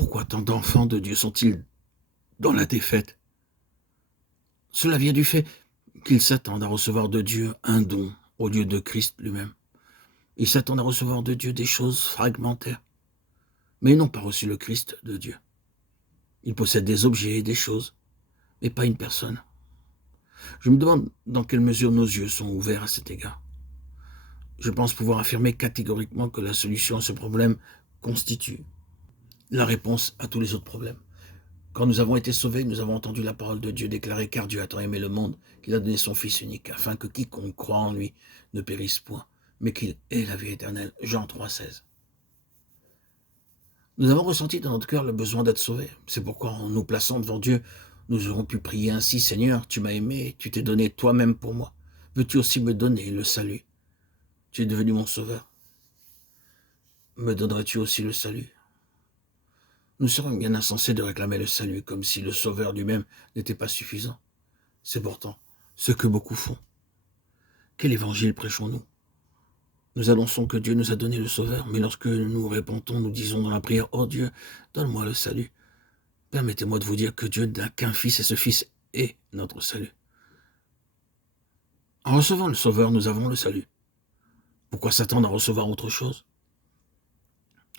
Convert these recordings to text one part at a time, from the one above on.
Pourquoi tant d'enfants de Dieu sont-ils dans la défaite? Cela vient du fait qu'ils s'attendent à recevoir de Dieu un don au lieu de Christ lui-même. Ils s'attendent à recevoir de Dieu des choses fragmentaires, mais ils n'ont pas reçu le Christ de Dieu. Ils possèdent des objets et des choses, mais pas une personne. Je me demande dans quelle mesure nos yeux sont ouverts à cet égard. Je pense pouvoir affirmer catégoriquement que la solution à ce problème constitue la réponse à tous les autres problèmes. Quand nous avons été sauvés, nous avons entendu la parole de Dieu déclarer, car Dieu a tant aimé le monde qu'il a donné son Fils unique, afin que quiconque croit en lui ne périsse point, mais qu'il ait la vie éternelle. Jean 3,16. Nous avons ressenti dans notre cœur le besoin d'être sauvés. C'est pourquoi, en nous plaçant devant Dieu, nous aurons pu prier ainsi: Seigneur, tu m'as aimé, tu t'es donné toi-même pour moi. Veux-tu aussi me donner le salut? Tu es devenu mon sauveur. Me donnerais-tu aussi le salut? Nous serions bien insensés de réclamer le salut, comme si le sauveur lui-même n'était pas suffisant. C'est pourtant ce que beaucoup font. Quel évangile prêchons-nous? Nous annonçons que Dieu nous a donné le sauveur, mais lorsque nous répentons, nous disons dans la prière: « Oh Dieu, donne-moi le salut ». Permettez-moi de vous dire que Dieu n'a qu'un Fils et ce Fils est notre salut. En recevant le Sauveur, nous avons le salut. Pourquoi s'attendre à recevoir autre chose?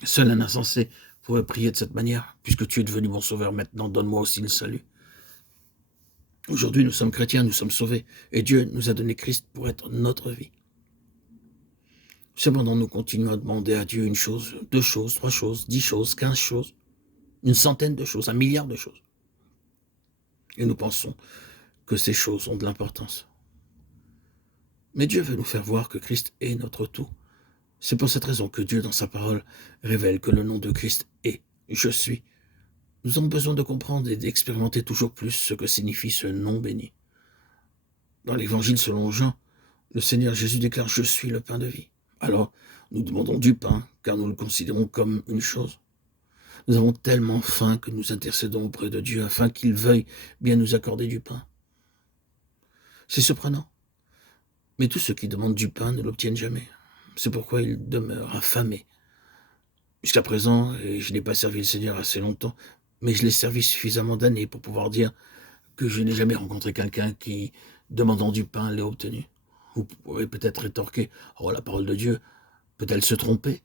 Seul un insensé pourrait prier de cette manière. Puisque tu es devenu mon Sauveur, maintenant donne-moi aussi le salut. Aujourd'hui, nous sommes chrétiens, nous sommes sauvés, et Dieu nous a donné Christ pour être notre vie. Cependant, nous continuons à demander à Dieu une chose, 2 choses, 3 choses, 10 choses, 15 choses, une centaine de choses, 1 milliard de choses. Et nous pensons que ces choses ont de l'importance. Mais Dieu veut nous faire voir que Christ est notre tout. C'est pour cette raison que Dieu, dans sa parole, révèle que le nom de Christ est « Je suis ». Nous avons besoin de comprendre et d'expérimenter toujours plus ce que signifie ce nom béni. Dans l'Évangile selon Jean, le Seigneur Jésus déclare « Je suis le pain de vie ». Alors, nous demandons du pain, car nous le considérons comme une chose. Nous avons tellement faim que nous intercédons auprès de Dieu afin qu'il veuille bien nous accorder du pain. C'est surprenant, mais tous ceux qui demandent du pain ne l'obtiennent jamais. C'est pourquoi ils demeurent affamés. Jusqu'à présent, et je n'ai pas servi le Seigneur assez longtemps, mais je l'ai servi suffisamment d'années pour pouvoir dire que je n'ai jamais rencontré quelqu'un qui, demandant du pain, l'ait obtenu. Vous pourrez peut-être rétorquer: « Oh, la parole de Dieu, peut-elle se tromper?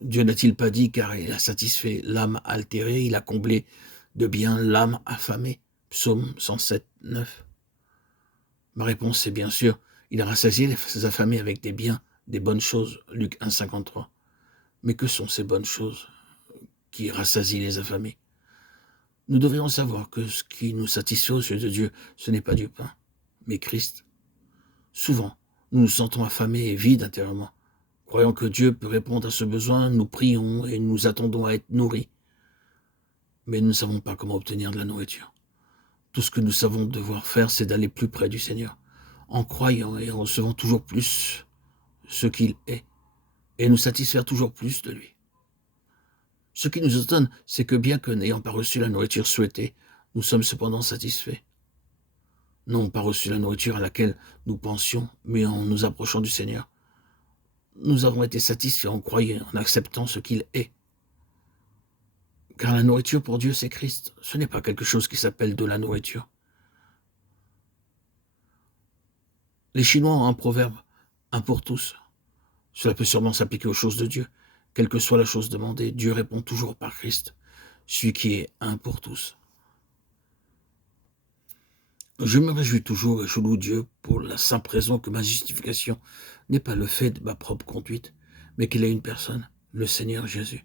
Dieu n'a-t-il pas dit, car il a satisfait l'âme altérée, il a comblé de bien l'âme affamée » Psaume 107, 9. Ma réponse est bien sûr: il a rassasié ses affamés avec des biens, des bonnes choses, Luc 1, 53. Mais que sont ces bonnes choses qui rassasient les affamés? Nous devrions savoir que ce qui nous satisfait aux yeux de Dieu, ce n'est pas du pain, mais Christ. Souvent, nous nous sentons affamés et vides intérieurement. Croyant que Dieu peut répondre à ce besoin, nous prions et nous attendons à être nourris. Mais nous ne savons pas comment obtenir de la nourriture. Tout ce que nous savons devoir faire, c'est d'aller plus près du Seigneur, en croyant et en recevant toujours plus ce qu'il est, et nous satisfaire toujours plus de lui. Ce qui nous étonne, c'est que bien que n'ayant pas reçu la nourriture souhaitée, nous sommes cependant satisfaits. Non pas reçu la nourriture à laquelle nous pensions, mais en nous approchant du Seigneur. Nous avons été satisfaits en croyant, en acceptant ce qu'il est. Car la nourriture pour Dieu, c'est Christ. Ce n'est pas quelque chose qui s'appelle de la nourriture. Les Chinois ont un proverbe, un pour tous. Cela peut sûrement s'appliquer aux choses de Dieu. Quelle que soit la chose demandée, Dieu répond toujours par Christ, celui qui est un pour tous. Je me réjouis toujours et je loue Dieu pour la simple raison que ma justification n'est pas le fait de ma propre conduite, mais qu'il a une personne, le Seigneur Jésus.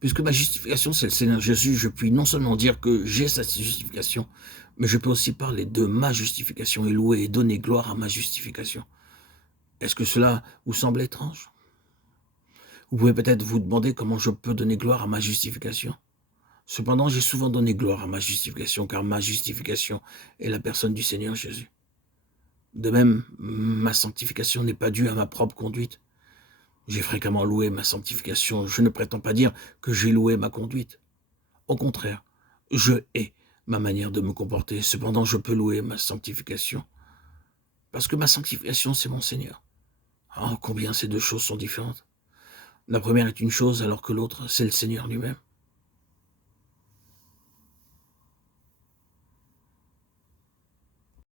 Puisque ma justification, c'est le Seigneur Jésus, je puis non seulement dire que j'ai cette justification, mais je peux aussi parler de ma justification et louer et donner gloire à ma justification. Est-ce que cela vous semble étrange? Vous pouvez peut-être vous demander comment je peux donner gloire à ma justification. Cependant, j'ai souvent donné gloire à ma justification, car ma justification est la personne du Seigneur Jésus. De même, ma sanctification n'est pas due à ma propre conduite. J'ai fréquemment loué ma sanctification. Je ne prétends pas dire que j'ai loué ma conduite. Au contraire, je hais ma manière de me comporter. Cependant, je peux louer ma sanctification. Parce que ma sanctification, c'est mon Seigneur. Oh, combien ces deux choses sont différentes. La première est une chose alors que l'autre, c'est le Seigneur lui-même.